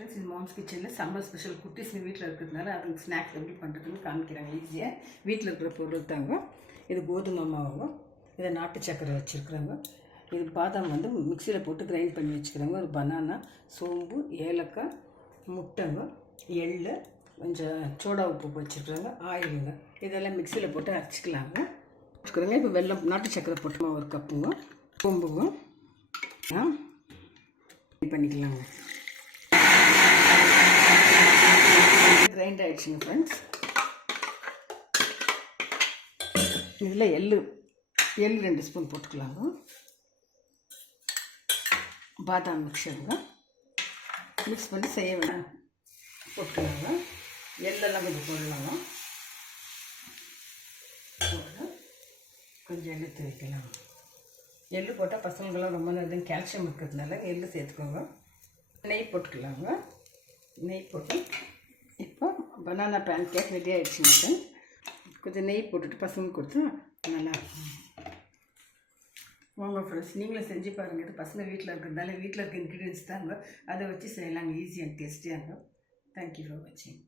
Friends, இது moms கிச்சனில் summer special குட்டீஸ் வீட்டில் இருக்கிறதுனால அதுக்கு ஸ்நாக்ஸ் எப்படி பண்ணுறதுன்னு காமிக்கிறாங்க. ஈஸியாக வீட்டில் இருக்கிற பொருள் தாங்க. இது கோதுமை மாவு, இதை நாட்டு சக்கரை வச்சுருக்குறாங்க. இது பாதாம் வந்து மிக்சியில் போட்டு கிரைண்ட் பண்ணி வச்சுக்கிறாங்க. ஒரு பனானா, சோம்பு, ஏலக்காய், முட்டைங்க, எள், கொஞ்சம் சோடா உப்பு வச்சுருக்குறாங்க, ஆயிலுங்க. இதெல்லாம் மிக்சியில் போட்டு அரைச்சிக்கலாங்க. வச்சுக்கிறோங்க. இப்போ வெல்லம், நாட்டு சக்கரை போட்டுமா ஒரு கப்புங்க, சோம்புங்க பண்ணிக்கலாங்க. கிரைண்ட் ஆகிடுச்சுங்க ஃப்ரெண்ட்ஸ். இதில் எள் 2 ஸ்பூன் போட்டுக்கலாங்க. பாதாம் மிக்சருங்க மிக்ஸ் பண்ணி செய்ய வேணாம் போட்டுக்கலாங்க. எள்ளெல்லாம் கொஞ்சம் போடலாங்க. கொஞ்சம் எள்ளு வைக்கலாம். எள்ளு போட்டால் பசங்களுக்கெல்லாம் ரொம்ப நல்லது, கால்சியம் இருக்கிறதுனால எள்ளு சேர்த்துக்கோங்க. நெய் போட்டுக்கலாங்க. நெய் போட்டு இப்போ பனானா பேன் கேக் ரெடி ஆகிடுச்சுங்க. கொஞ்சம் நெய் போட்டுட்டு பசங்களுக்கு கொடுத்தா நல்லாயிருக்கும். வாங்க ஃப்ரெண்ட்ஸ், நீங்களும் செஞ்சு பாருங்கள். இது பசங்க வீட்டில் இருக்கிறதுனால வீட்டில் இருக்க இன்க்ரீடியன்ஸ் தாங்க, அதை வச்சு செய்யலாங்க. ஈஸியாக டேஸ்டியாக இருக்கும். தேங்க்யூ ஃபார் வாட்சிங்.